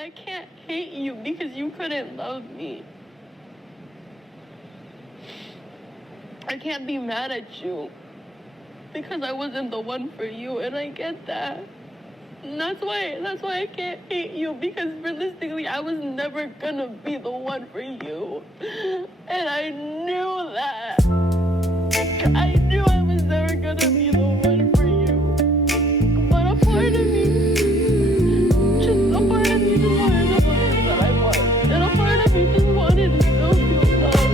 I can't hate you because you couldn't love me. I can't be mad at you because I wasn't the one for you, and I get that. And that's why I can't hate you, because realistically, I was never gonna be the one for you. And I knew that. I knew I was never gonna be the one for you. But a part of me just wanted the person that I was. And a part of me just wanted to still feel love.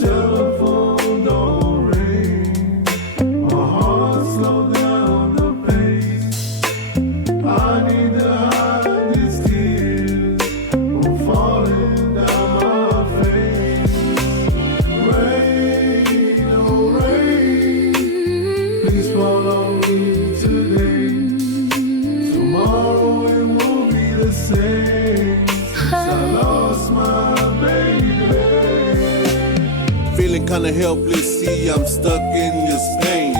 Telephone don't ring, my heart slow down the pace. I need to hide these tears from falling down my face. Rain, oh rain, please follow me today. Tomorrow it won't be the same since I lost my baby. Feeling kinda helpless, see I'm stuck in this pain.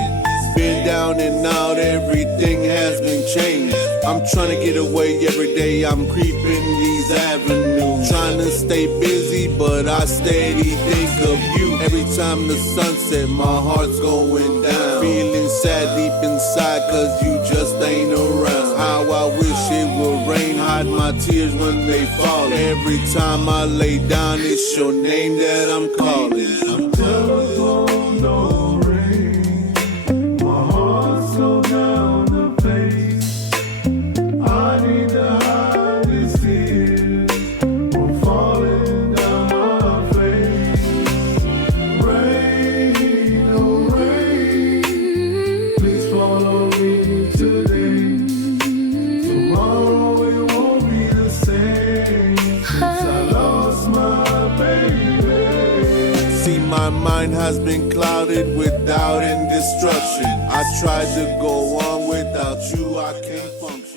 Been down and out, everything has been changed. I'm trying to get away every day, I'm creeping these avenues. Trying to stay busy, but I steady think of you. Every time the sun set, my heart's going down. Feeling sad deep inside, cause you just ain't around. How I wish it would rain, hide my tears when they fall. Every time I lay down, it's your name that I'm calling. Telephone don't ring, my heart slow down the pace. I need to hide these tears from falling down my face. Rain, oh rain, please follow me today. Tomorrow it won't be the same since I lost my baby. See, my mind has been clouded with doubt and destruction. I tried to go on without you, I can't function.